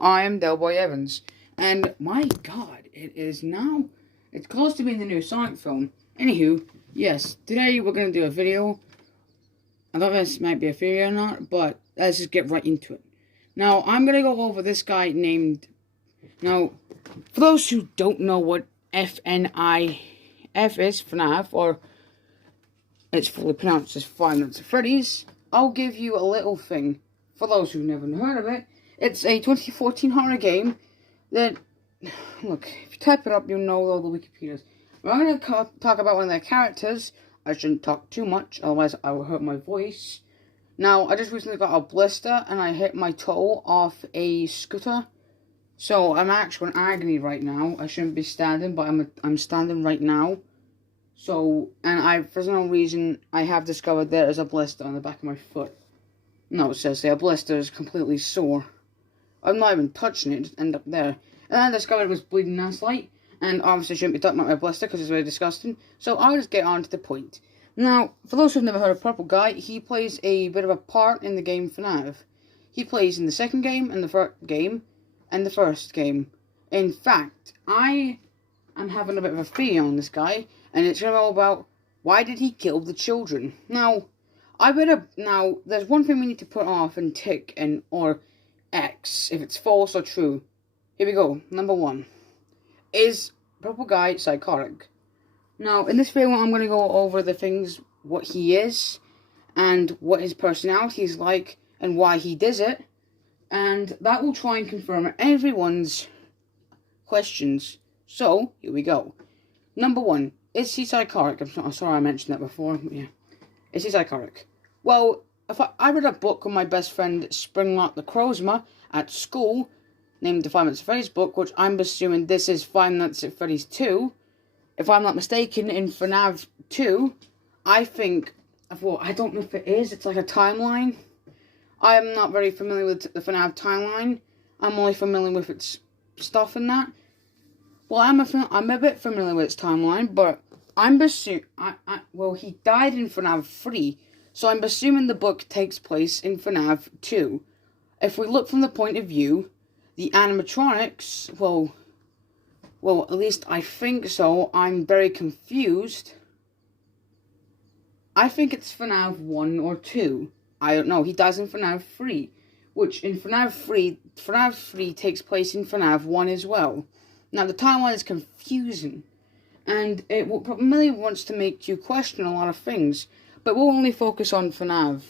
I am Delboy Evans, and my god, it's close to being the new Sonic film. Anywho, yes, today we're going to do a video. I thought this might be a video or not, but let's just get right into it. Now, I'm going to go over this guy named... Now, for those who don't know what FNIF is, FNAF, or it's fully pronounced as Five Nights at Freddy's, I'll give you a little thing. For those who've never heard of it, it's a 2014 horror game that, look, if you type it up, you'll know all the Wikipedias. I'm going to talk about one of their characters. I shouldn't talk too much, otherwise I will hurt my voice. Now, I just recently got a blister, and I hit my toe off a scooter. So, I'm actually in agony right now. I shouldn't be standing, but I'm standing right now. So, and for some reason, I have discovered there is a blister on the back of my foot. No, it says there, a blister is completely sore. I'm not even touching it, just end up there. And I discovered it was bleeding last night, and obviously shouldn't be talking about my blister because it's very disgusting. So I'll just get on to the point. Now, for those who've never heard of Purple Guy, he plays a bit of a part in the game FNAF. He plays in the second game, and the first game, and the first game. In fact, I am having a bit of a theory on this guy, and it's all about why did he kill the children. Now, there's one thing we need to put off and tick or X if it's false or true. Here we go. Number 1. Is Purple Guy psychotic? Now, in this video, I'm going to go over the things, what he is, and what his personality is like, and why he does it. And that will try and confirm everyone's questions. So, here we go. Number 1. Is he psychotic? I'm sorry I mentioned that before. Yeah. Is he psychotic? Well, I read a book with my best friend Springlock the Crowsma at school, named the Five Nights at Freddy's book, which I'm assuming this is Five Nights at Freddy's 2. If I'm not mistaken, in FNAF 2, I think, well, I don't know if it is, it's like a timeline. I am not very familiar with the FNAF timeline. I'm only familiar with its stuff and that. Well, I'm a bit familiar with its timeline, but I'm assuming, well, he died in FNAF 3, so I'm assuming the book takes place in FNAF 2. If we look from the point of view, the animatronics, well, at least I think so. I'm very confused. I think it's FNAF 1 or 2. I don't know. He dies in FNAF 3, which in FNAF 3 takes place in FNAF 1 as well. Now, the timeline is confusing, and it probably wants to make you question a lot of things, but we'll only focus on FNAF.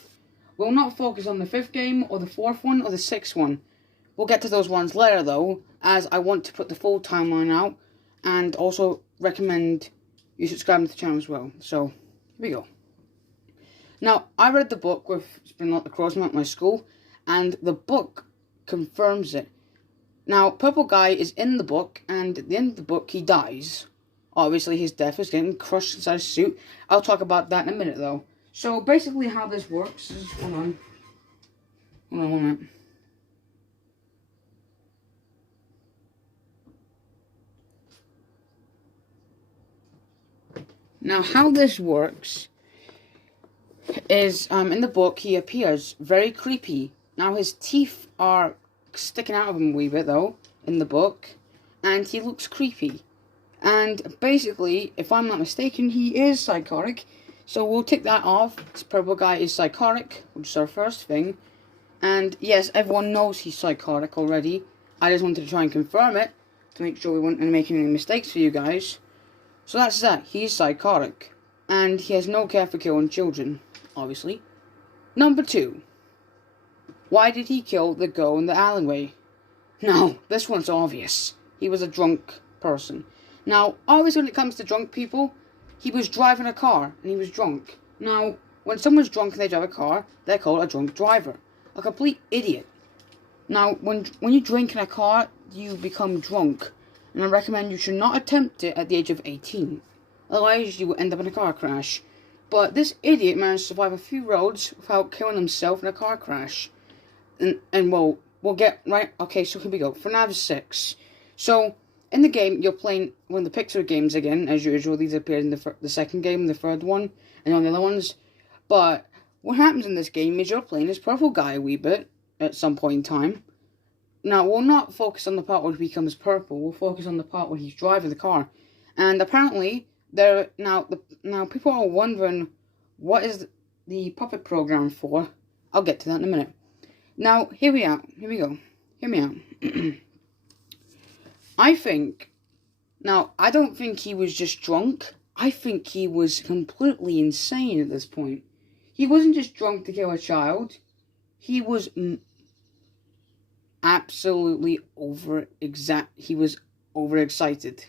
We'll not focus on the 5th game, or the 4th one, or the 6th one. We'll get to those ones later, though, as I want to put the full timeline out, and also recommend you subscribe to the channel as well. So, here we go. Now, I read the book with Springlock the Crowsman at my school, and the book confirms it. Now, Purple Guy is in the book, and at the end of the book, he dies. Obviously, his death is getting crushed inside his suit. I'll talk about that in a minute, though. So, basically how this works is... Hold on 1 minute. Now, how this works is, in the book, he appears very creepy. Now, his teeth are sticking out of him a wee bit, though, in the book, and he looks creepy. And basically, if I'm not mistaken, he is psychotic. So we'll tick that off. This Purple Guy is psychotic, which is our first thing. And yes, everyone knows he's psychotic already. I just wanted to try and confirm it to make sure we weren't making any mistakes for you guys. So that's that. He's psychotic. And he has no care for killing children, obviously. Number 2. Why did he kill the girl in the alleyway? Now, this one's obvious. He was a drunk person. Now, always when it comes to drunk people, he was driving a car, and he was drunk. Now, when someone's drunk and they drive a car, they're called a drunk driver. A complete idiot. Now, when you drink in a car, you become drunk. And I recommend you should not attempt it at the age of 18. Otherwise, you will end up in a car crash. But this idiot managed to survive a few roads without killing himself in a car crash. And we'll get, right, okay, so here we go. FNAF 6. So, in the game, you're playing one of the Pixar games again, as usual. These appear in the second game, the third one, and all the other ones. But what happens in this game is you're playing as Purple Guy a wee bit at some point in time. Now, we'll not focus on the part where he becomes purple. We'll focus on the part where he's driving the car. And apparently, now people are wondering, what is the puppet program for? I'll get to that in a minute. Now, here we go. Hear me out. I don't think he was just drunk. I think he was completely insane at this point. He wasn't just drunk to kill a child. He was absolutely overexcited.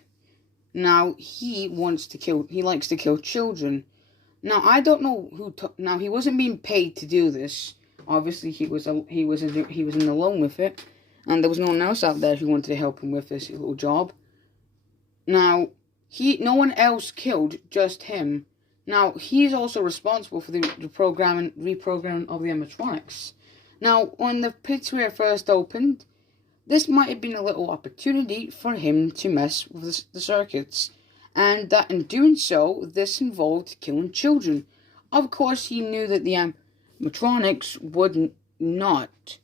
Now, he likes to kill children. Now, I don't know now, he wasn't being paid to do this. Obviously, he was in the loan with it. And there was no one else out there who wanted to help him with this little job. Now, no one else killed, just him. Now, he's also responsible for the reprogramming of the animatronics. Now, when the pizzeria first opened, this might have been a little opportunity for him to mess with the circuits. And that in doing so, this involved killing children. Of course, he knew that the animatronics would not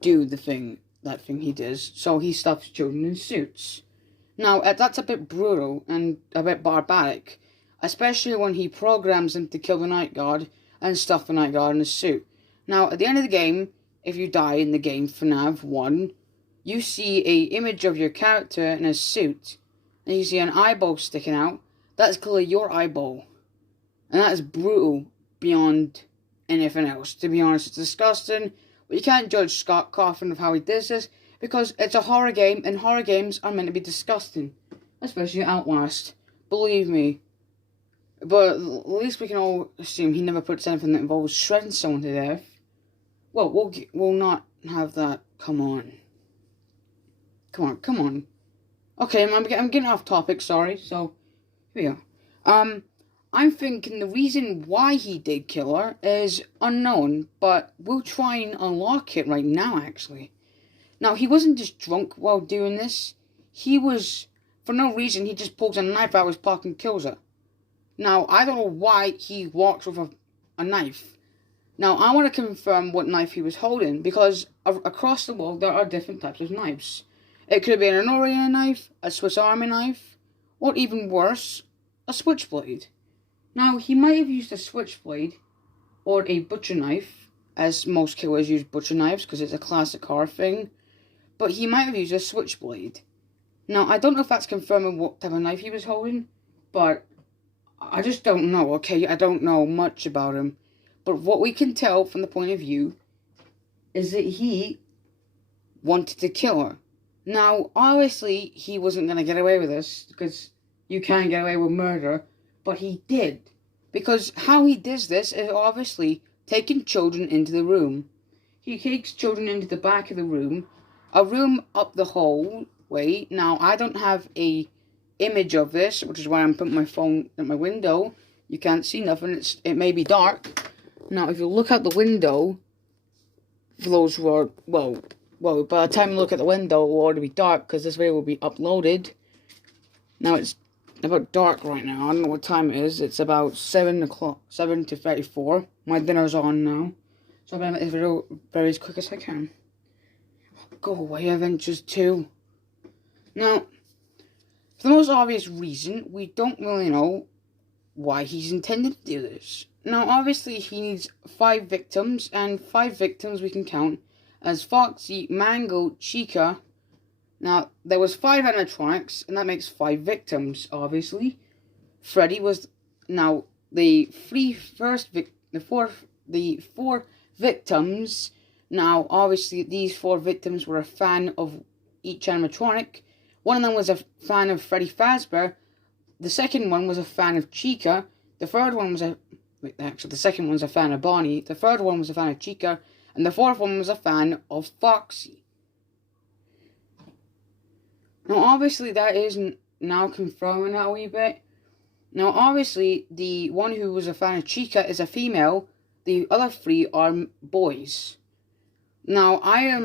do that thing he does, so he stuffs children in suits. Now, that's a bit brutal and a bit barbaric, especially when he programs them to kill the Night Guard and stuff the Night Guard in a suit. Now, at the end of the game, if you die in the game FNAF 1, you see a image of your character in a suit, and you see an eyeball sticking out. That's clearly your eyeball. And that is brutal beyond anything else. To be honest, it's disgusting. But you can't judge Scott Cawthon of how he does this, because it's a horror game, and horror games are meant to be disgusting. Especially Outlast. Believe me. But at least we can all assume he never puts anything that involves shredding someone to death. Well, we'll not have that. Come on. Okay, I'm getting off topic, sorry. So, here we go. I'm thinking the reason why he did kill her is unknown, but we'll try and unlock it right now, actually. Now, he wasn't just drunk while doing this. He was, for no reason, he just pulls a knife out of his pocket and kills her. Now, I don't know why he walks with a knife. Now, I want to confirm what knife he was holding, because across the world, there are different types of knives. It could have been an Oreo knife, a Swiss Army knife, or even worse, a switchblade. Now, he might have used a switchblade or a butcher knife, as most killers use butcher knives because it's a classic horror thing, but he might have used a switchblade. Now, I don't know if that's confirming what type of knife he was holding, but I just don't know, okay? I don't know much about him, but what we can tell from the point of view is that he wanted to kill her. Now, obviously, he wasn't going to get away with this, because you can't get away with murder, but he did. Because how he does this is obviously taking children into the room. He takes children into the back of the room, a room up the hallway. Now, I don't have a image of this, which is why I'm putting my phone at my window. You can't see nothing. It may be dark. Now, if you look out the window, for those who are, well, by the time you look at the window, it will already be dark, because this video will be uploaded. Now, it's about dark right now. I don't know what time it is. It's about 7 o'clock, 7:34. My dinner's on now, so I'm going to make this video very as quick as I can. Go away, Avengers 2. Now, for the most obvious reason, we don't really know why he's intended to do this. Now, obviously, he needs 5 victims, and 5 victims we can count as Foxy, Mangle, Chica. Now, there was 5 animatronics, and that makes 5 victims, obviously. Freddy was, now, the 4 victims. Now, obviously, these 4 victims were a fan of each animatronic. One of them was a fan of Freddy Fazbear. The second one was a fan of Chica. The third one was the second one was a fan of Bonnie. The third one was a fan of Chica. And the fourth one was a fan of Foxy. Now, obviously, that isn't now confirming that a wee bit. Now, obviously, the one who was a fan of Chica is a female. The other 3 are boys. Now, I'll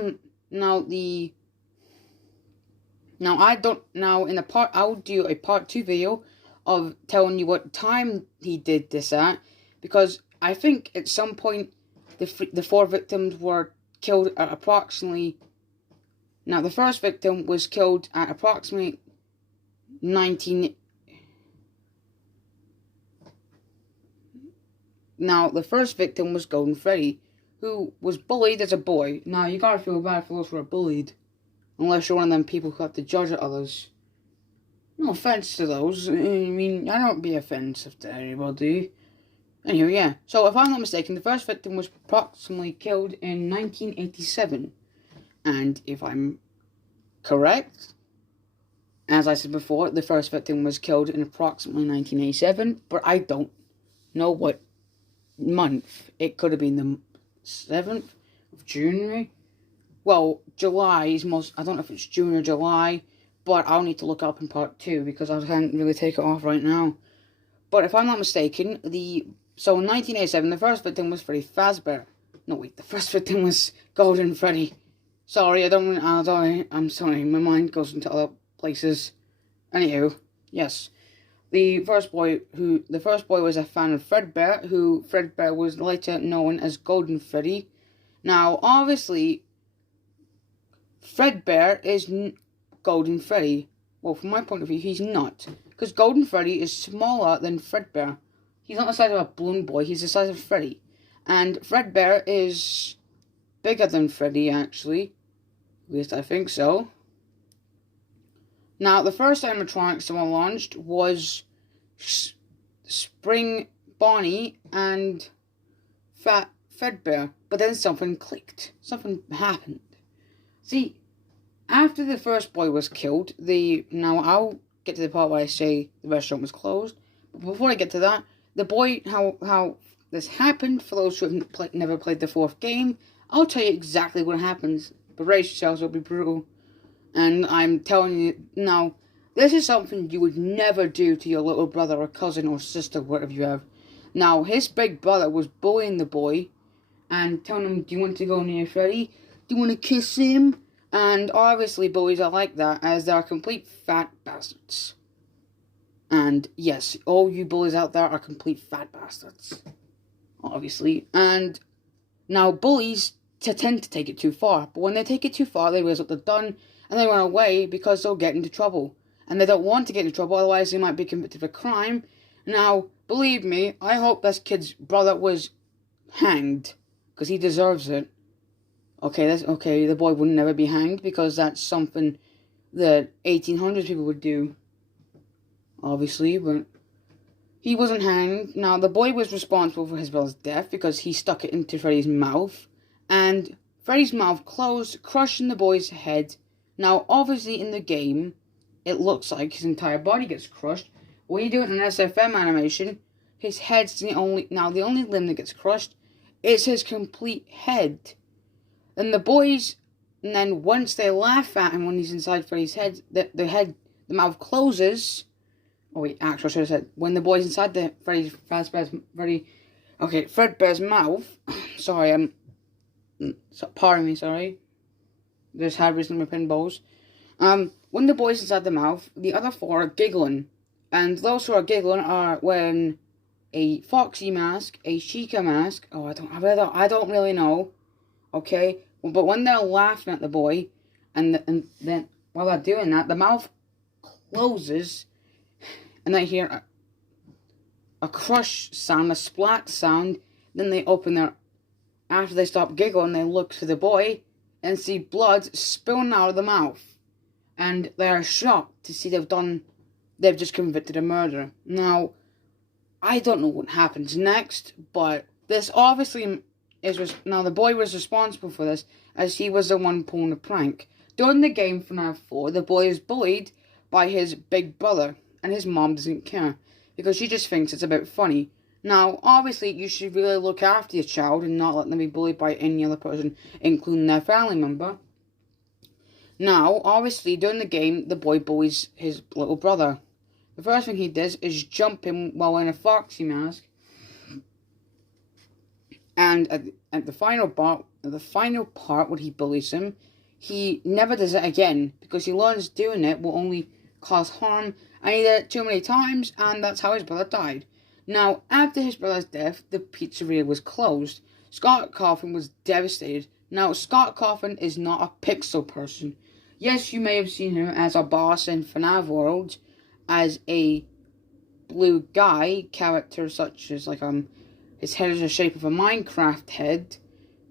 do a part 2 video of telling you what time he did this at, because I think at some point the 4 victims were killed at approximately Now, the first victim was killed at approximately 19... Now, the first victim was Golden Freddy, who was bullied as a boy. Now, you gotta feel bad for those who are bullied. Unless you're one of them people who have to judge others. No offense to those. I mean, I don't be offensive to anybody. Anyway, yeah. So, if I'm not mistaken, the first victim was approximately killed in 1987. And if I'm correct, as I said before, the first victim was killed in approximately 1987. But I don't know what month. It could have been the 7th of January. Well, July is most... I don't know if it's June or July, but I'll need to look up in part 2 because I can't really take it off right now. But if I'm not mistaken, so in 1987, the first victim was Freddy Fazbear. No, wait, the first victim was Golden Freddy. Sorry, I'm sorry, my mind goes into other places. Anywho, yes. The first boy was a fan of Fredbear, who Fredbear was later known as Golden Freddy. Now, obviously, Fredbear is Golden Freddy. Well, from my point of view, he's not. Because Golden Freddy is smaller than Fredbear. He's not the size of a balloon boy, he's the size of Freddy. And Fredbear is bigger than Freddy, actually. At least I think so. Now, the first animatronic someone launched was Spring Bonnie and Fredbear. But then something clicked. Something happened. See, after the first boy was killed, now I'll get to the part where I say the restaurant was closed. But before I get to that, the boy, how this happened, for those who have never played the 4th game, I'll tell you exactly what happens. But brace yourselves, it'll be brutal. And I'm telling you, now, this is something you would never do to your little brother or cousin or sister, whatever you have. Now, his big brother was bullying the boy and telling him, do you want to go near Freddy? Do you want to kiss him? And obviously bullies are like that, as they are complete fat bastards. And yes, all you bullies out there are complete fat bastards. Obviously. And now bullies tend to take it too far. But when they take it too far, they realize what they've done. And they run away because they'll get into trouble. And they don't want to get into trouble, otherwise they might be convicted of a crime. Now, believe me, I hope this kid's brother was hanged. Because he deserves it. Okay, the boy would never be hanged because that's something that 1800s people would do. Obviously, but he wasn't hanged. Now, the boy was responsible for his brother's death because he stuck it into Freddy's mouth. And Freddy's mouth closed, crushing the boy's head. Now, obviously, in the game, it looks like his entire body gets crushed. When you do it in an SFM animation, his head's the only limb that gets crushed. It's his complete head. And the boys, and then once they laugh at him when he's inside Freddy's head, the mouth closes. Oh wait, actually I should have said, when the boy's inside the Fredbear's mouth, sorry, pardon me, sorry. Just had recently my pinballs. When the boy's inside the mouth, the other 4 are giggling. And those who are giggling are when a Foxy mask, a Chica mask, I don't really know. Okay, but when they're laughing at the boy, and then while they're doing that, the mouth closes, and they hear a crush sound, a splat sound. Then they after they stop giggling, they look to the boy and see blood spilling out of the mouth, and they are shocked to see they've just convicted a murder. Now, I don't know what happens next, but this obviously now the boy was responsible for this, as he was the one pulling the prank. During the game for FNAF 4, the boy is bullied by his big brother, and his mom doesn't care, because she just thinks it's a bit funny. Now, obviously, you should really look after your child and not let them be bullied by any other person, including their family member. Now, obviously, during the game, the boy bullies his little brother. The first thing he does is jump him while wearing a Foxy mask. And at the final part when he bullies him, he never does it again, because he learns doing it will only cause harm, and he did it too many times, and that's how his brother died. Now, after his brother's death, the pizzeria was closed. Scott Cawthon was devastated, Now, Scott Cawthon is not a pixel person. Yes, you may have seen him as a boss in FNAF World, as a blue guy character, such as his head is the shape of a Minecraft head.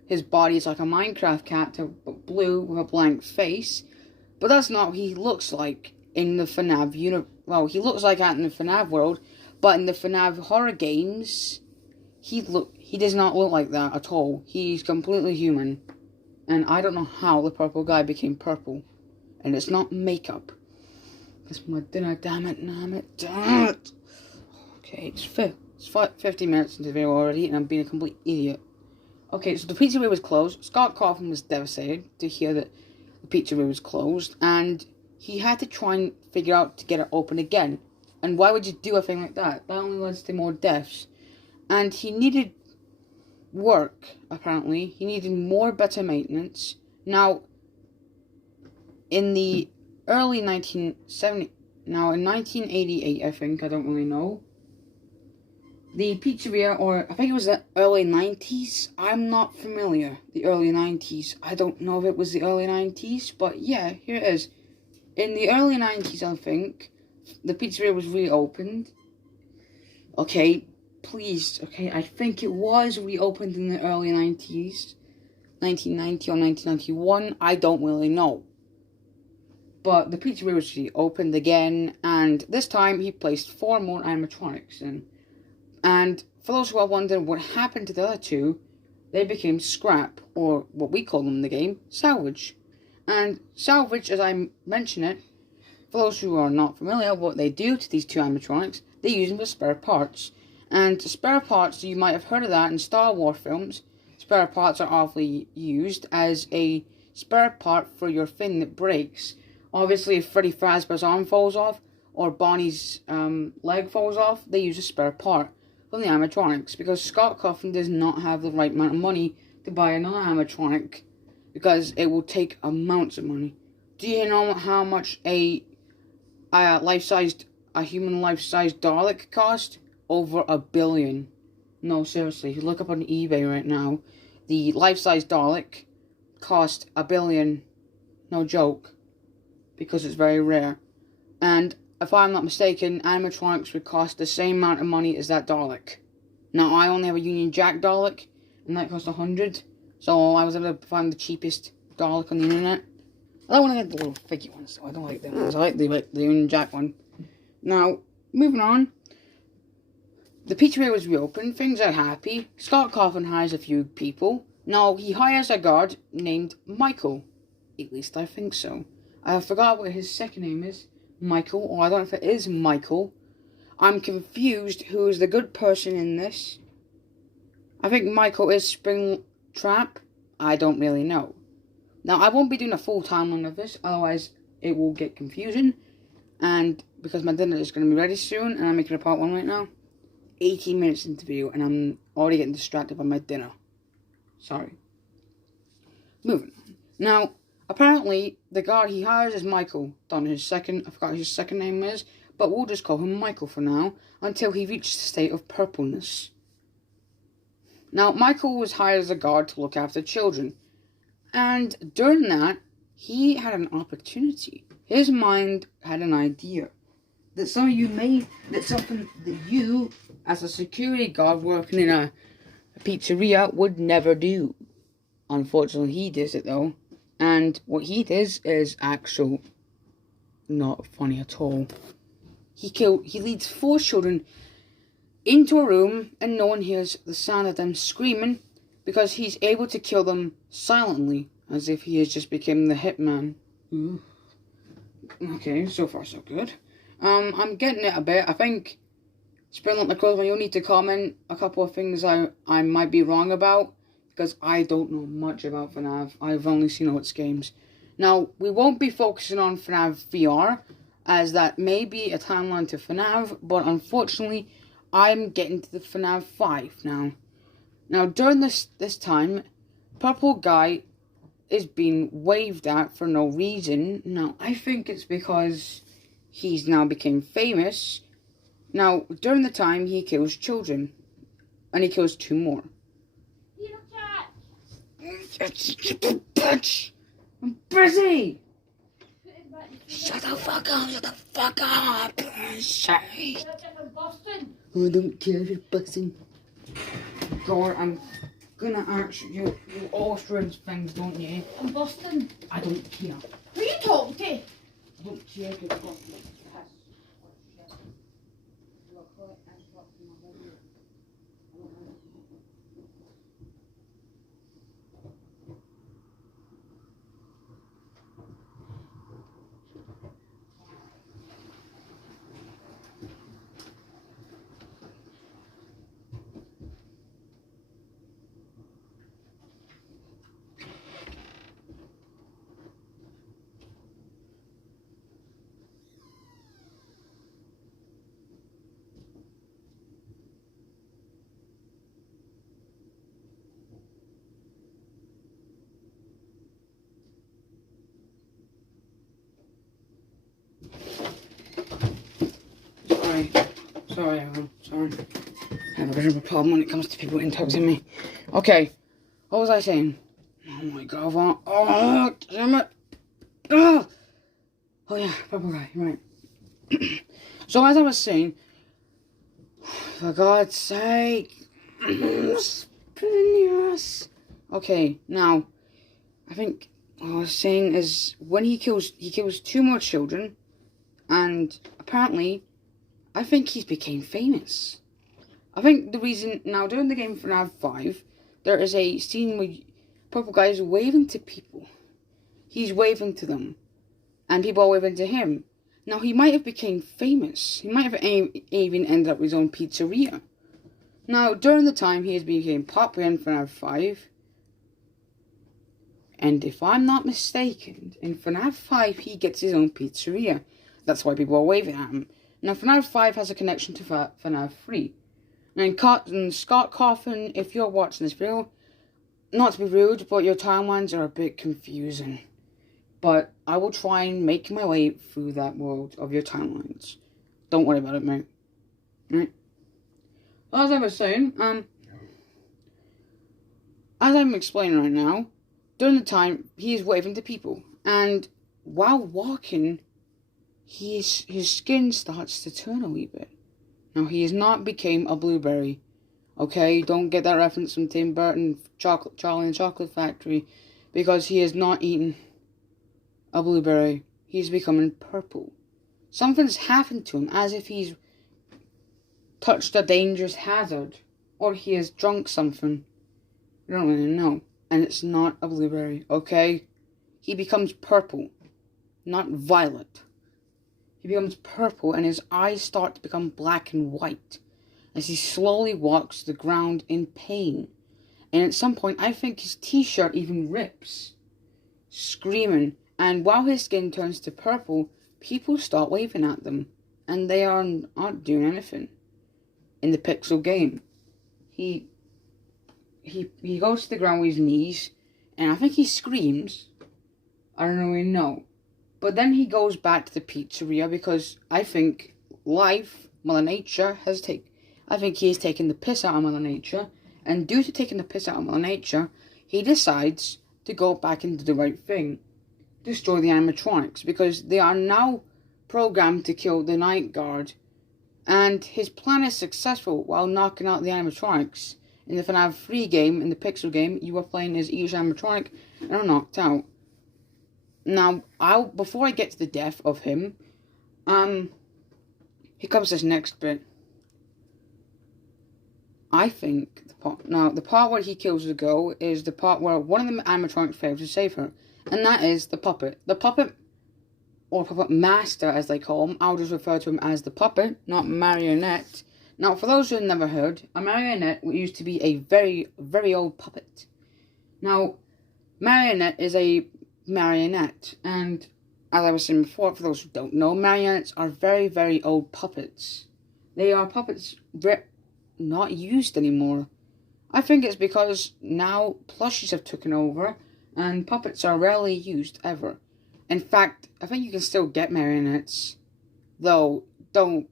His body is like a Minecraft character, but blue with a blank face. But that's not what he looks like in the FNAF universe. Well, he looks like that in the FNAF world, but in the FNAF horror games, he does not look like that at all. He's completely human. And I don't know how the purple guy became purple. And it's not makeup. It's my dinner, damn it. Okay, it's 50 minutes into the video already, and I'm being a complete idiot. Okay, so the pizzeria was closed. Scott Cawthon was devastated to hear that the pizzeria was closed, and he had to try and figure out to get it open again. And why would you do a thing like that? That only leads to more deaths. And he needed work, apparently. He needed more better maintenance. Now, in the early 1970s, now in 1988, I think, I don't really know, the pizzeria, or I think it was the early 90s, I'm not familiar, the early 90s, I don't know if it was the early 90s, but yeah, here it is. In the early 90s, I think, the pizzeria was reopened. Okay, please, okay, I think it was reopened in the early 90s, 1990 or 1991, I don't really know. But the pizzeria was reopened again, and this time he placed 4 more animatronics in. And for those who are wondering what happened to the other 2, they became scrap, or what we call them in the game, salvage. And salvage, as I mention it, for those who are not familiar, what they do to these 2 animatronics, they use them for spare parts. And spare parts, you might have heard of that in Star Wars films. Spare parts are often used as a spare part for your thing that breaks. Obviously, if Freddy Fazbear's arm falls off, or Bonnie's leg falls off, they use a spare part from the animatronics, because Scott Cawthon does not have the right amount of money to buy another animatronic, because it will take amounts of money. Do you know how much a human life-sized Dalek cost? Over $1 billion. No, seriously, if you look up on eBay right now, the life-size Dalek cost $1 billion. No joke. Because it's very rare. And if I'm not mistaken, animatronics would cost the same amount of money as that Dalek. Now, I only have a Union Jack Dalek, and that cost $100. So I was able to find the cheapest Dalek on the internet. I don't want to get the little figure ones, so I don't like them ones. I like the Union Jack one. Now, moving on. The pizzeria was reopened, things are happy. Scott Cawthon hires a few people. Now, he hires a guard named Michael. At least I think so. I forgot what his second name is. Michael, or I don't know if it is Michael. I'm confused who is the good person in this. I think Michael is Springtrap. I don't really know. Now, I won't be doing a full timeline of this, otherwise it will get confusing. And because my dinner is going to be ready soon, and I'm making a part 1 right now. 18 minutes into the video, and I'm already getting distracted by my dinner. Sorry. Moving on. Now, apparently, the guard he hires is Michael. I forgot his second name is, but we'll just call him Michael for now, until he reaches the state of purpleness. Now, Michael was hired as a guard to look after children, and during that, he had an opportunity. His mind had an idea. That something that you, as a security guard working in a pizzeria, would never do. Unfortunately, he does it though. And what he does is actually not funny at all. He leads 4 children into a room, and no one hears the sound of them screaming, because he's able to kill them silently, as if he has just become the hitman. Ooh. Okay, so far so good. I'm getting it a bit. I think, Spring Like Clothes, you'll need to comment a couple of things I might be wrong about, because I don't know much about FNAF. I've only seen all its games. Now, we won't be focusing on FNAF VR, as that may be a timeline to FNAF, but unfortunately, I'm getting to the FNAF 5 now. Now, during this time, Purple Guy is being waved at for no reason. Now, I think it's because he's now became famous. Now, during the time, he kills children. And he kills 2 more. You bitch! I'm busy! Shut the fuck up, shut the fuck up! Sorry. I don't care if you're busting. God, I'm gonna answer you. You always ruin things, don't you? I'm busting. I don't care. Who are you talking to? I don't care if you're busting. Sorry, everyone. Sorry. I have a bit of a problem when it comes to people intoxicating me. Okay, what was I saying? Oh my god, what? Oh, damn it. Oh, oh yeah, purple guy, right. So as I was saying, for God's sake, yes. Okay, now, I think what I was saying is when he kills 2 more children, and apparently, I think he's became famous. I think the reason, now during the game FNAF 5, there is a scene where purple guy is waving to people. He's waving to them, and people are waving to him. Now he might have became famous. He might have even ended up with his own pizzeria. Now during the time he has became popular in FNAF 5, and if I'm not mistaken, in FNAF 5 he gets his own pizzeria. That's why people are waving at him. Now, FNAF 5 has a connection to FNAF 3. And Scott Coffin, if you're watching this video, not to be rude, but your timelines are a bit confusing. But I will try and make my way through that world of your timelines. Don't worry about it, mate. Right? As I was saying, as I'm explaining right now, during the time, he is waving to people. And while walking, his skin starts to turn a wee bit. Now, he has not become a blueberry. Okay, don't get that reference from Tim Burton, Charlie and the Chocolate Factory, because he has not eaten a blueberry. He's becoming purple. Something's happened to him, as if he's touched a dangerous hazard, or he has drunk something. You don't really know. And it's not a blueberry, okay? He becomes purple, not violet. He becomes purple and his eyes start to become black and white as he slowly walks the ground in pain. And at some point, I think his t-shirt even rips, screaming. And while his skin turns to purple, people start waving at them. And they aren't doing anything. In the Pixel game, he goes to the ground with his knees, and I think he screams. I don't really know. But then he goes back to the pizzeria because I think life, Mother Nature, I think he has taken the piss out of Mother Nature. And due to taking the piss out of Mother Nature, he decides to go back and do the right thing. Destroy the animatronics because they are now programmed to kill the Night Guard. And his plan is successful while knocking out the animatronics. In the FNAF 3 game, in the Pixel game, you are playing as each animatronic and are knocked out. Now, before I get to the death of him, here comes this next bit. I think the part where he kills the girl is the part where one of the animatronics fails to save her, and that is the puppet. The puppet, or puppet master as they call him, I'll just refer to him as the puppet, not marionette. Now, for those who have never heard, a marionette used to be a very, very old puppet. Now, marionette is a marionette, and as I was saying before, for those who don't know, marionettes are very, very old puppets. They are puppets not used anymore. I think it's because now plushies have taken over, and puppets are rarely used ever. In fact, I think you can still get marionettes, though don't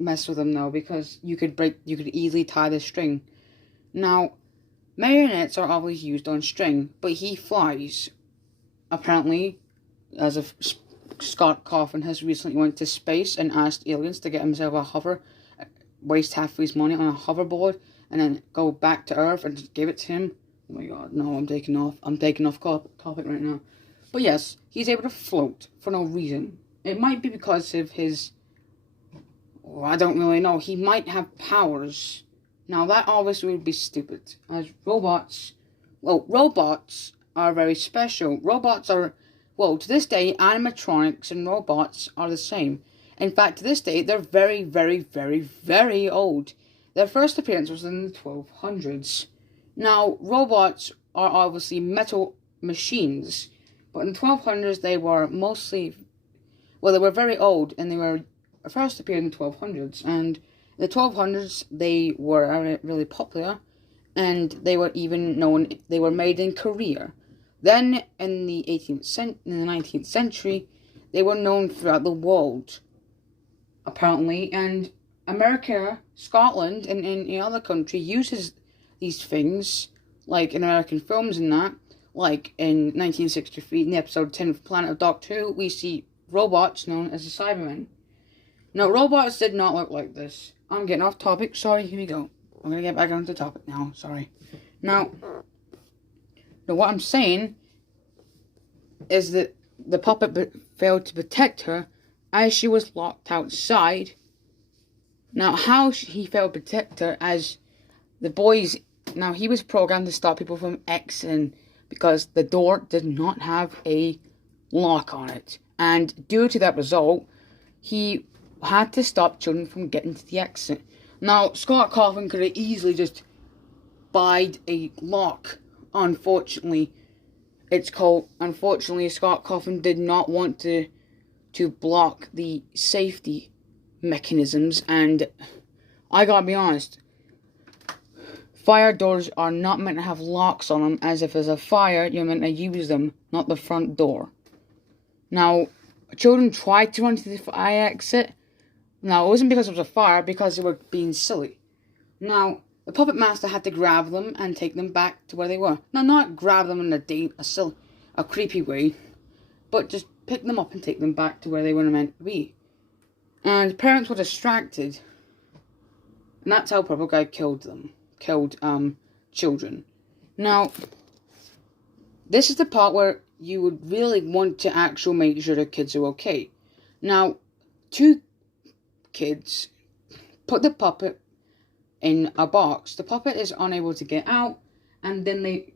mess with them though, because you could easily tie the string. Now, Marionettes are always used on string, but he flies. Apparently, as if Scott Cawthon has recently went to space and asked aliens to get himself a hover, waste half of his money on a hoverboard, and then go back to Earth and just give it to him. Oh my god, no, I'm taking off topic right now. But yes, he's able to float for no reason. It might be because of his... Oh, I don't really know. He might have powers. Now, that obviously would be stupid. As robots... Well, robots are very special. Robots are... Well, to this day, animatronics and robots are the same. In fact, to this day, they're very, very, very, very old. Their first appearance was in the 1200s. Now, robots are obviously metal machines. But in the 1200s, they were mostly... Well, they were very old, and they were first appeared in the 1200s. And in the 1200s, they were really popular, and they were even known... They were made in Korea. Then, in the 19th century, they were known throughout the world, apparently. And America, Scotland, and any other country uses these things, like in American films and that. Like in 1963, in the episode 10 of Planet of Doctor Who, we see robots known as the Cybermen. Now, robots did not look like this. I'm getting off topic. Sorry, here we go. I'm going to get back onto the topic now. Sorry. Now, what I'm saying is that the puppet failed to protect her as she was locked outside. Now, how he failed to protect her as the boys... Now, he was programmed to stop people from exiting because the door did not have a lock on it. And due to that result, he had to stop children from getting to the exit. Now, Scott Cawthon could have easily just buyed a lock. Unfortunately, Scott Cawthon did not want to block the safety mechanisms, and I gotta be honest, fire doors are not meant to have locks on them, as if there's a fire, you're meant to use them, not the front door. Now, children tried to run to the fire exit. Now, it wasn't because it was a fire, because they were being silly. Now, the puppet master had to grab them and take them back to where they were. Now, not grab them in a creepy way, but just pick them up and take them back to where they were meant to be. And parents were distracted, and that's how Purple Guy killed children. Now, this is the part where you would really want to actually make sure the kids are okay. Now, two kids put the puppet in a box. The puppet is unable to get out, and then the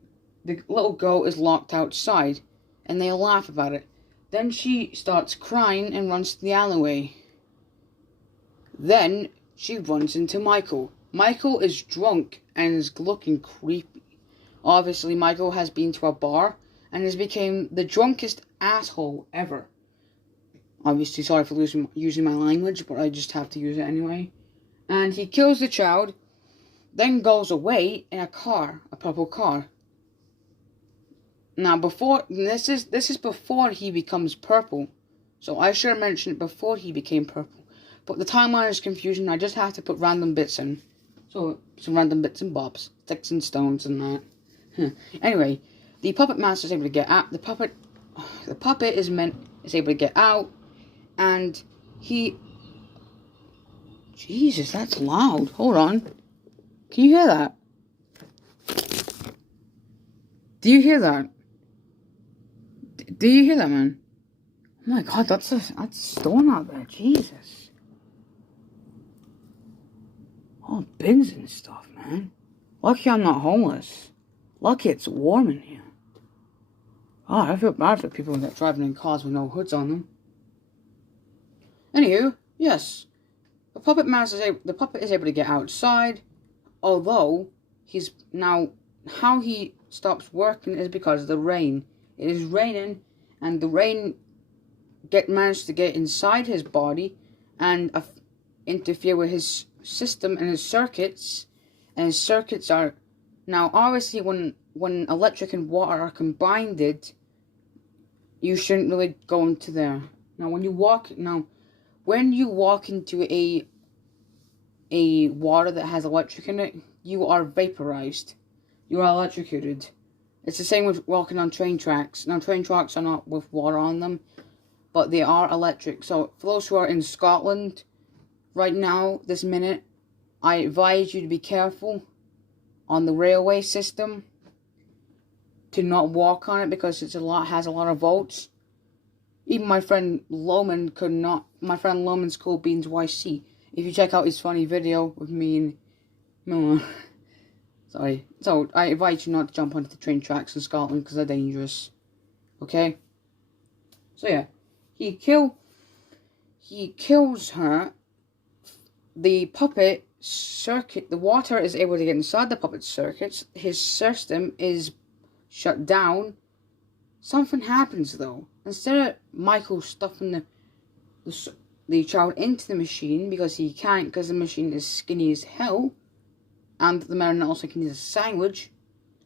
little girl is locked outside, and they laugh about it. Then she starts crying and runs to the alleyway. Then she runs into Michael. Michael is drunk and is looking creepy. Obviously, Michael has been to a bar and has become the drunkest asshole ever. Obviously, sorry for using my language, but I just have to use it anyway. And he kills the child, then goes away in a car, a purple car. Now, this is before he becomes purple, so I should have mentioned it before he became purple. But the timeline is confusing. I just have to put random bits in, so some random bits and bobs, sticks and stones and that. Anyway, the puppet master is able to get out. The puppet is able to get out, and he... Jesus, that's loud. Hold on. Can you hear that? Do you hear that? Do you hear that, man? Oh my god, that's a storm out there. Jesus. All bins and stuff, man. Lucky I'm not homeless. Lucky it's warm in here. Oh, I feel bad for people that driving in cars with no hoods on them. Anywho, yes. The puppet is able to get outside, although how he stops working is because of the rain. It is raining, and the rain managed to get inside his body and interfere with his system and his circuits. And his circuits are now obviously when electric and water are combined, you shouldn't really go into there. Now when you walk into a water that has electric in it, you are vaporized. you are electrocuted. It's the same with walking on train tracks. Now, train tracks are not with water on them, but they are electric. So, for those who are in Scotland, right now, this minute, I advise you to be careful on the railway system. To not walk on it because has a lot of volts. Even my friend Loman could not. My friend Loman's called Beans YC. If you check out his funny video with me and no, sorry. So I advise you not to jump onto the train tracks in Scotland because they're dangerous. Okay. So yeah, he kills her. The puppet circuit. The water is able to get inside the puppet circuits. His system is shut down. Something happens though. Instead of Michael stuffing the child into the machine because he can't, because the machine is skinny as hell, and the marionette also can eat a sandwich.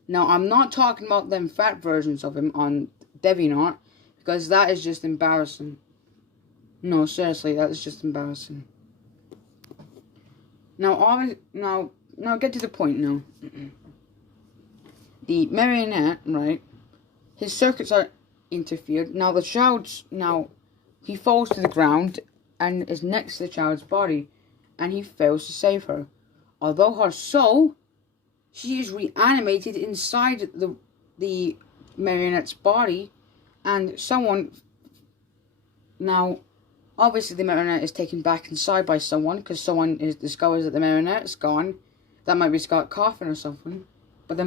Now I'm not talking about them fat versions of him on DeviantArt because that is just embarrassing. No, seriously, that is just embarrassing. Now get to the point now. The marionette, right, his circuits are interfered. Now the child's, he falls to the ground and is next to the child's body, and he fails to save her. Although her soul, she is reanimated inside the marionette's body, and now, obviously the marionette is taken back inside by someone, because someone discovers that the marionette is gone. That might be Scott Cawthon or something, but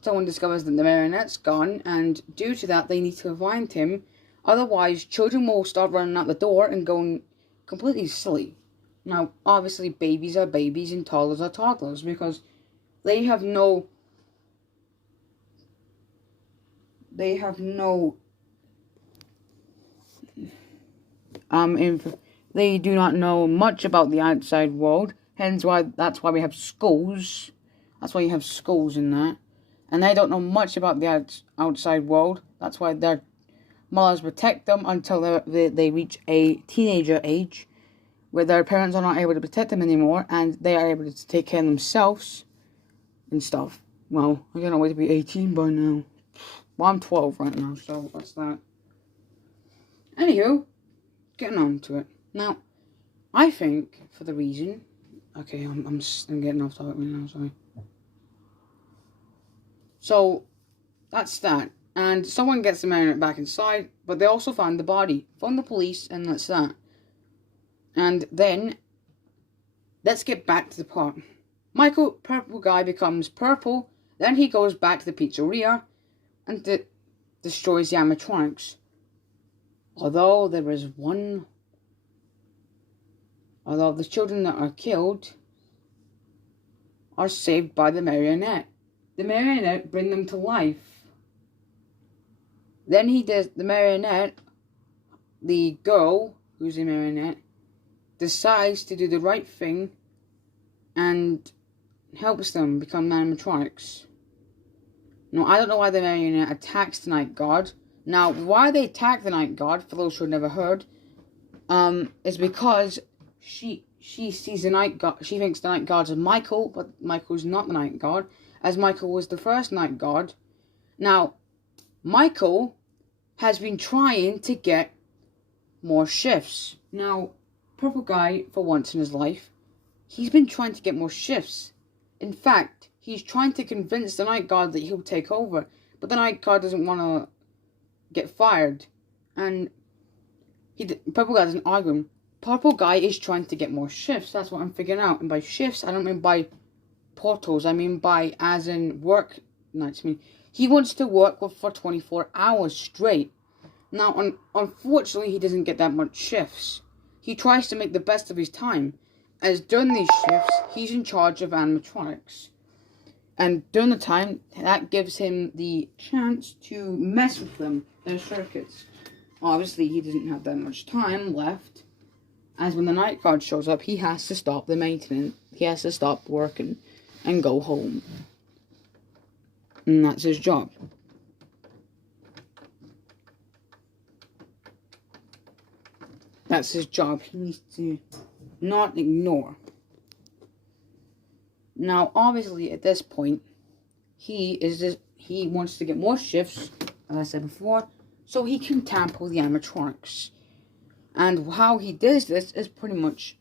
someone discovers that the marionette's gone, and due to that, they need to find him. Otherwise, children will start running out the door and going completely silly. Now, obviously, babies are babies and toddlers are toddlers because they have no they do not know much about the outside world. Hence, that's why we have schools. That's why you have schools in that. And they don't know much about the outside world. That's why their mothers protect them until they reach a teenager age, where their parents are not able to protect them anymore, and they are able to take care of themselves and stuff. Well, I can't wait to be 18 by now. Well, I'm 12 right now, so that's that. Anywho, getting on to it. Now, I think for the reason... Okay, I'm getting off topic right now, sorry. So, that's that. And someone gets the marionette back inside, but they also find the body from the police, and that's that. And then, let's get back to the plot. Michael, purple guy, becomes purple, then he goes back to the pizzeria, and destroys the animatronics. Although the children that are killed are saved by the marionette. The marionette bring them to life. Then the marionette, the girl who's the marionette, decides to do the right thing and helps them become animatronics. Now, I don't know why the marionette attacks the night guard. Now, why they attack the night guard, for those who have never heard, is because she sees the night guard. She thinks the night guard's Michael, but Michael's not the night guard, as Michael was the first night guard. Now, Michael has been trying to get more shifts. Now, purple guy, for once in his life, he's been trying to get more shifts. In fact, he's trying to convince the night guard that he'll take over, but the night guard doesn't want to get fired, and purple guy doesn't argue him. Purple guy is trying to get more shifts. That's what I'm figuring out. And by shifts, I don't mean by portals. I mean by as in work nights. I mean he wants to work for 24 hours straight. Now, unfortunately, he doesn't get that much shifts. He tries to make the best of his time, as during these shifts, he's in charge of animatronics. And during the time, that gives him the chance to mess with them, their circuits. Obviously, he doesn't have that much time left, as when the night guard shows up, he has to stop the maintenance. He has to stop working and go home. And that's his job. That's his job. He needs to not ignore. Now, obviously, at this point, he wants to get more shifts, as I said before, so he can tamper the animatronics. And how he does this is pretty much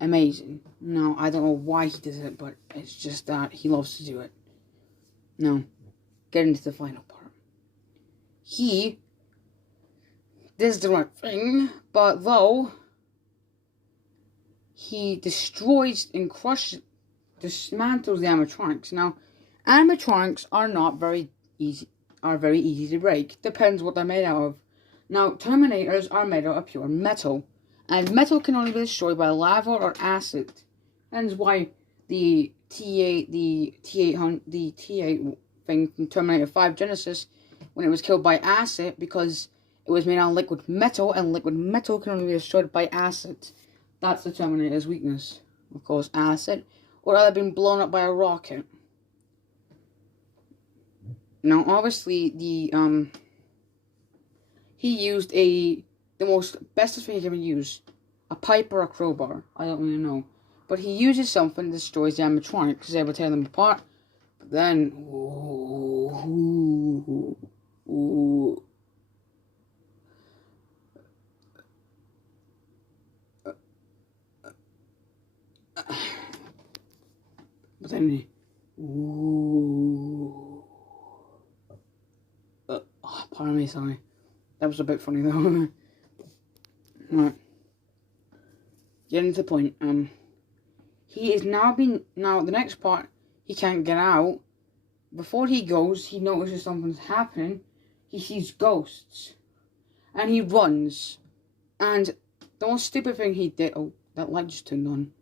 amazing. Now, I don't know why he does it, but it's just that he loves to do it. Now, get into the final part. He does the right thing, but though he destroys and dismantles the animatronics. Now, animatronics are very easy to break. Depends what they're made out of. Now, Terminators are made out of pure metal, and metal can only be destroyed by lava or acid. Hence why the T8 thing from Terminator 5 Genesis, when it was killed by acid, because it was made out of liquid metal, and liquid metal can only be destroyed by acid. That's the Terminator's weakness. Of course, acid, or either being blown up by a rocket. Now, obviously, he used the bestest thing he can use, a pipe or a crowbar. I don't really know, but he uses something that destroys the animatronic because they will tear them apart. But then, pardon me, sorry. That was a bit funny though. Right. Getting to the point. He is now the next part, he can't get out. Before he goes, he notices something's happening. He sees ghosts. And he runs. And the most stupid thing he did, oh, that light just turned on.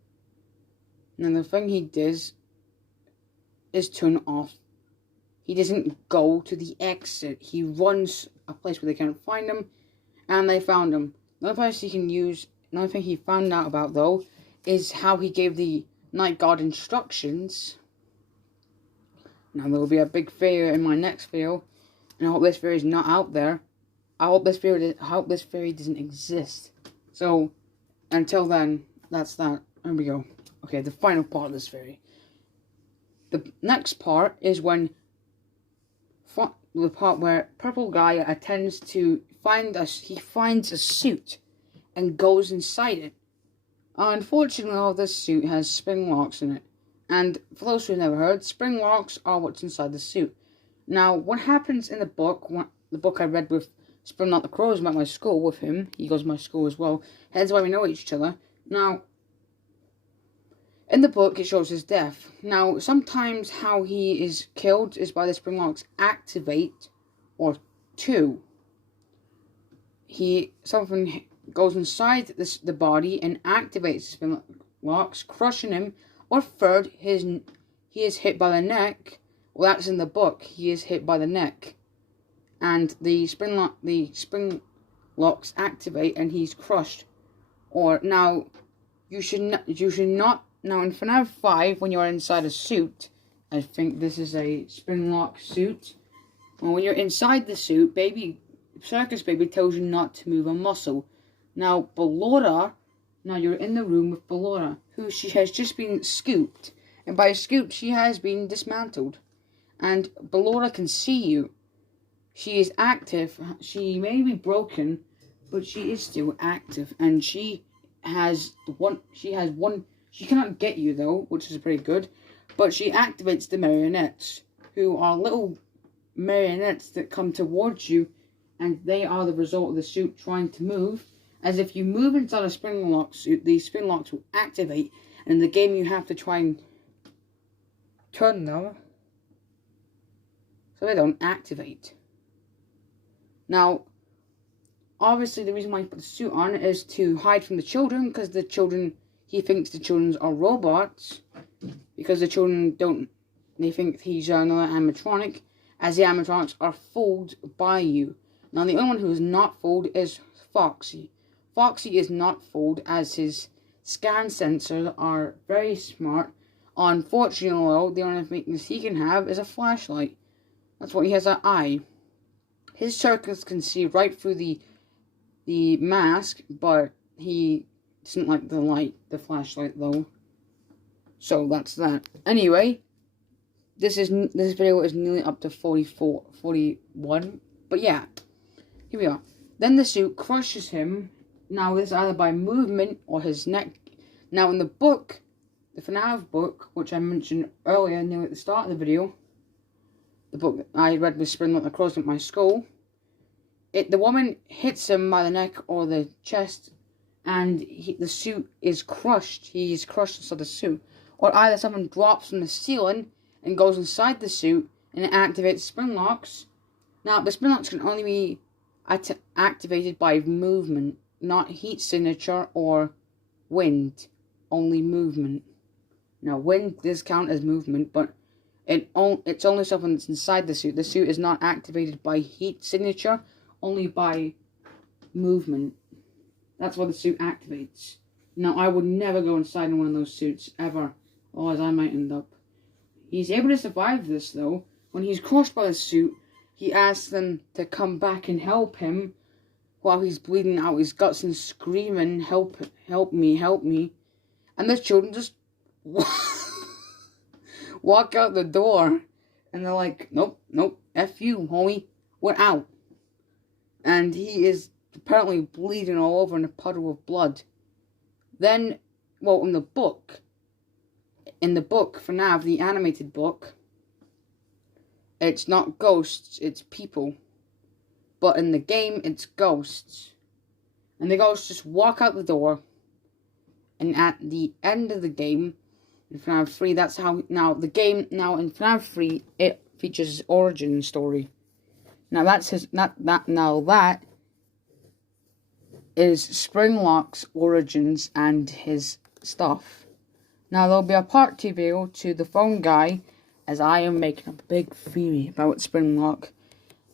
And the thing he does is turn off. He doesn't go to the exit. He runs a place where they can't find him, and they found him. Another thing he found out about, though, is how he gave the Night Guard instructions. Now, there will be a big failure in my next video, and I hope this theory is not out there. I hope this theory doesn't exist. So, until then, that's that. There we go. Okay, the final part of this theory. The next part is when the part where Purple Guy attends to he finds a suit and goes inside it. Unfortunately, this suit has spring locks in it. And for those who have never heard, spring locks are what's inside the suit. Now, what happens in the book I read with Springlock the Crow, I'm at my school with him. He goes to my school as well. Hence why we know each other. Now, in the book, it shows his death. Now, sometimes how he is killed is by the spring locks activate, or two. Something goes inside the body and activates the spring locks, crushing him. Or third, he is hit by the neck. Well, that's in the book. He is hit by the neck, and the spring locks activate, and he's crushed. Or now, you should not. Now, in FNAF 5, when you're inside a suit, I think this is a spring lock suit. Well, when you're inside the suit, Circus Baby tells you not to move a muscle. Now, Ballora, you're in the room with Ballora, who she has just been scooped. And by scooped, she has been dismantled. And Ballora can see you. She is active. She may be broken, but she is still active. And she cannot get you, though, which is pretty good. But she activates the marionettes, who are little marionettes that come towards you, and they are the result of the suit trying to move. As if you move inside a spring lock suit, these spring locks will activate, and in the game you have to try and turn them so they don't activate. Now, obviously the reason why he put the suit on is to hide from the children, because he thinks the children are robots, because the children they think he's another animatronic, as the animatronics are fooled by you. Now, the only one who is not fooled is Foxy. Foxy is not fooled, as his scan sensors are very smart. Unfortunately, though, the only weakness he can have is a flashlight. That's why he has an eye. His circuits can see right through the mask, but he doesn't like the flashlight, though. So that's that. Anyway, this video is nearly up to 41. But yeah, here we are. Then the suit crushes him. Now this is either by movement or his neck. Now in the book, the FNAF book, which I mentioned earlier near at the start of the video, the book I read with Springlock across at my school, the woman hits him by the neck or the chest, and the suit is crushed. He's crushed inside the suit. Or either someone drops from the ceiling and goes inside the suit and it activates spring locks. Now, the spring locks can only be activated by movement, not heat signature or wind. Only movement. Now, wind does count as movement, but it's only something that's inside the suit. The suit is not activated by heat signature, only by movement. That's why the suit activates. Now, I would never go inside in one of those suits, ever. Otherwise, I might end up. He's able to survive this, though. When he's crushed by the suit, he asks them to come back and help him while he's bleeding out his guts and screaming, help me, help me. And the children just walk out the door. And they're like, nope, F you, homie, we're out. And he is apparently bleeding all over in a puddle of blood. Then, well, in the book, FNAF, the animated book, it's not ghosts, it's people. But in the game, it's ghosts. And the ghosts just walk out the door. And at the end of the game, in FNAF 3, that's how, now in FNAF 3, it features his origin story. Now that is Springlock's origins and his stuff. Now there'll be a part 2 video to the phone guy, as I am making a big theory about Springlock.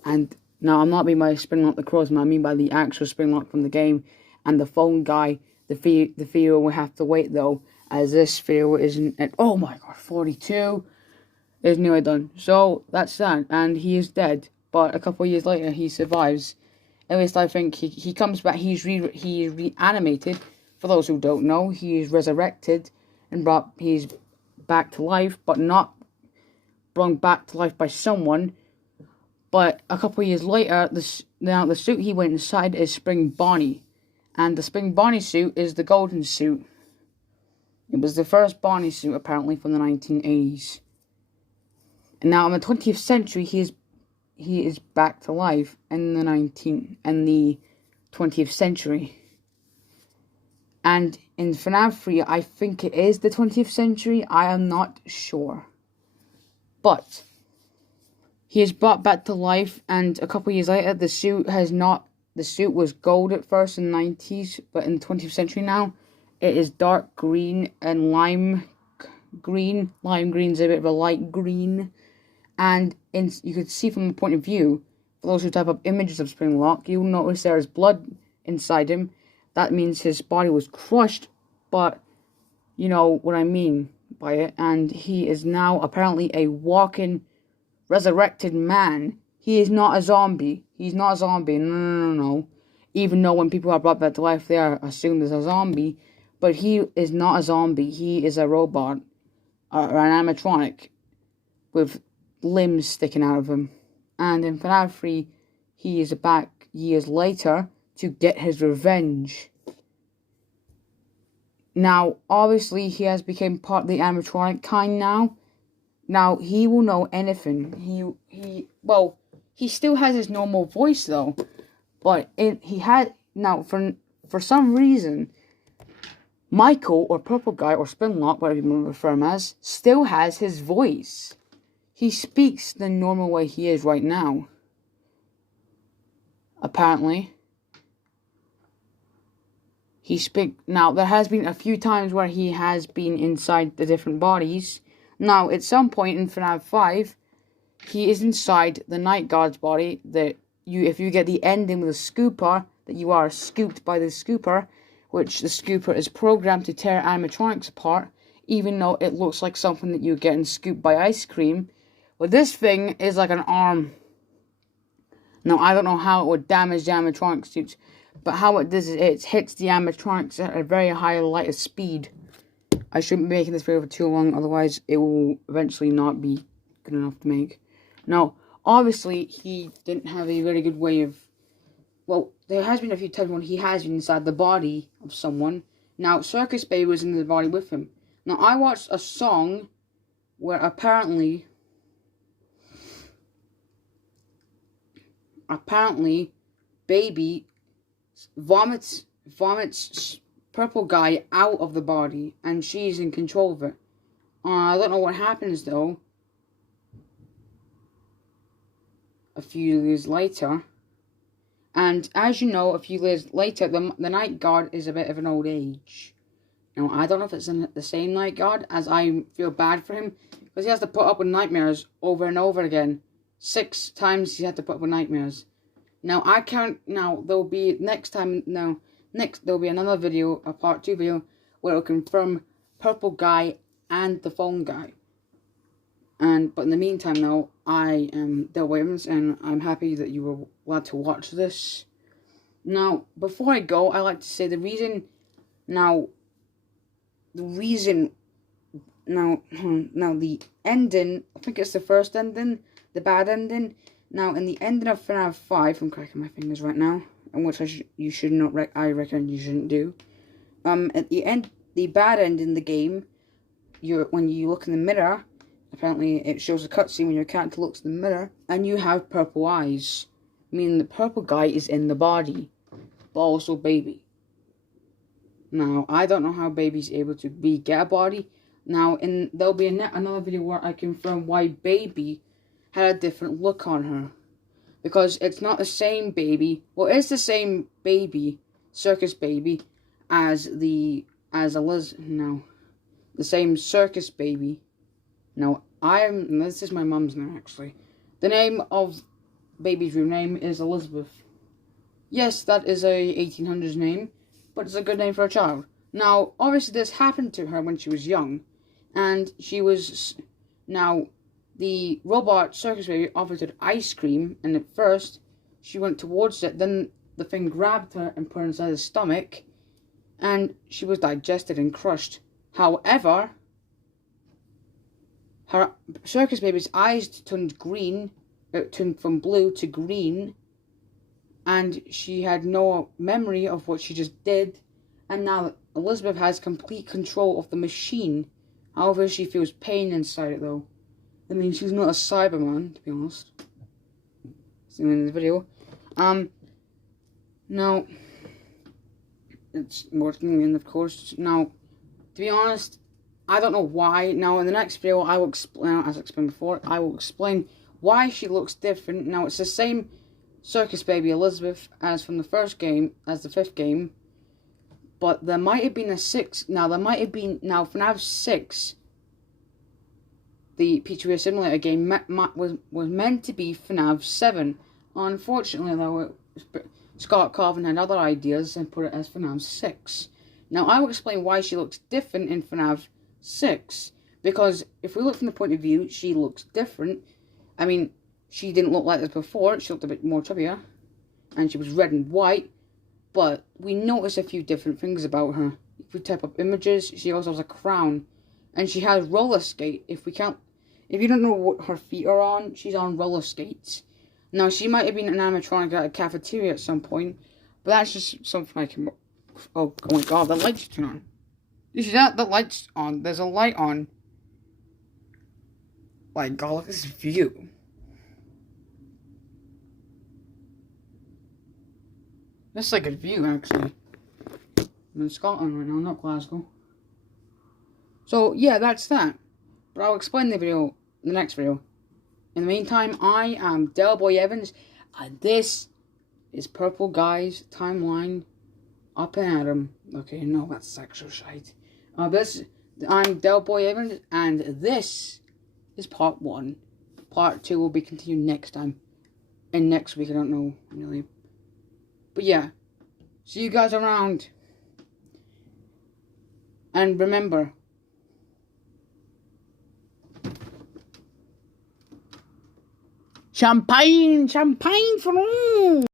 And now I'm not mean by Springlock the Crowsman, I mean by the actual Springlock from the game. And the phone guy, the video will have to wait though, as this video isn't at, oh my god, 42 is nearly done. So that's that, and he is dead. But a couple of years later, he survives. At least I think he comes back. He's reanimated. For those who don't know, he is resurrected and he's back to life, but not brought back to life by someone. But a couple of years later, the suit he went inside is Spring Bonnie, and the Spring Bonnie suit is the golden suit. It was the first Bonnie suit apparently from the 1980s. And now in the 20th century, he is back to life in the 20th century. And in FNAF 3, I think it is the 20th century. I am not sure. But he is brought back to life, and a couple of years later, the suit was gold at first in the 90s, but in the 20th century now, it is dark green and lime green. Lime green's a bit of a light green. And you could see from the point of view, for those who type up images of Springlock, you'll notice there is blood inside him. That means his body was crushed, but you know what I mean by it. And he is now apparently a walking, resurrected man. He is not a zombie. He's not a zombie. No. Even though when people are brought back to life, they are assumed as a zombie. But he is not a zombie. He is a robot, or an animatronic, with limbs sticking out of him. And in FNAF 3, he is back years later to get his revenge. Now, obviously, he has become part of the animatronic kind now. Now, he will know anything. He still has his normal voice though. But for some reason, Michael, or Purple Guy, or Springlock, whatever you want to refer him as, still has his voice. He speaks the normal way he is right now. Apparently. Now, there has been a few times where he has been inside the different bodies. Now, at some point in FNAF 5, he is inside the Night Guard's body. If you get the ending with a scooper, that you are scooped by the scooper, which the scooper is programmed to tear animatronics apart, even though it looks like something that you're getting scooped by ice cream. But this thing is like an arm. Now, I don't know how it would damage the animatronic suits, but how it does is it hits the animatronics at a very high rate of speed. I shouldn't be making this video for too long, otherwise it will eventually not be good enough to make. Now, obviously, he didn't have a very good way of... Well, there has been a few times when he has been inside the body of someone. Now, Circus Baby was in the body with him. Now, I watched a song where apparently Baby vomits Purple Guy out of the body, and she's in control of it. I don't know what happens though. A few years later, and as you know, a few years later, the Night Guard is a bit of an old age. Now, I don't know if it's the same Night Guard, as I feel bad for him, because he has to put up with nightmares over and over again. 6 times he had to put up with nightmares. Now, there'll be there'll be another video, a part 2 video, where it'll confirm Purple Guy and the Phone Guy. But in the meantime, now, I am Dale Williams, and I'm happy that you were glad to watch this. Now, before I go, I like to say the reason, the ending, I think it's the first ending, the bad ending. Now, in the ending of FNAF 5, I'm cracking my fingers right now, and which you should not, I reckon you shouldn't do. At the end, the bad end in the game, when you look in the mirror, apparently it shows a cutscene when your character looks in the mirror, and you have purple eyes, meaning the Purple Guy is in the body, but also Baby. Now, I don't know how Baby's able to get a body. Now, there'll be another video where I confirm why Baby had a different look on her. Because it's not the same Baby. Well, it's the same Baby, Circus Baby, the same Circus Baby. Now, this is my mum's name, actually. The name of Baby's real name is Elizabeth. Yes, that is a 1800s name, but it's a good name for a child. Now, obviously this happened to her when she was young, and the robot Circus Baby offered her ice cream, and at first, she went towards it, then the thing grabbed her and put her inside the stomach, and she was digested and crushed. However, her Circus Baby's eyes turned from blue to green, and she had no memory of what she just did, and now Elizabeth has complete control of the machine. However, she feels pain inside it though. I mean, she's not a Cyberman, to be honest. Seen in the video. Now, it's working, and of course, now, to be honest, I don't know why. Now, in the next video, I will explain, as I explained before, I will explain why she looks different. Now, it's the same Circus Baby Elizabeth as from the first game, as the 5th game, but there might have been a 6. Now, FNAF 6, the Pizzeria Simulator game, was meant to be FNAF 7. Unfortunately, though, Scott Carvin had other ideas and put it as FNAF 6. Now, I will explain why she looks different in FNAF 6. Because if we look from the point of view, she looks different. I mean, she didn't look like this before. She looked a bit more chubbier. And she was red and white. But we notice a few different things about her. If we type up images, she also has a crown. And she has roller skate. If you don't know what her feet are on, she's on roller skates. Now, she might have been an animatronic at a cafeteria at some point. But that's just something I can... Oh my god, the lights turn on. You see that? The light's on. There's a light on. My god, look at this view. This is like a view, actually. I'm in Scotland right now, not Glasgow. So, yeah, that's that. But I'll explain the next video. In the meantime, I am Delboy Evans, and this is Purple Guy's timeline up and Adam. Okay, no, that's sexual shite. I'm Delboy Evans, and this is part 1. Part 2 will be continued next time. And next week, I don't know, really. But yeah, see you guys around. And remember, champagne for all.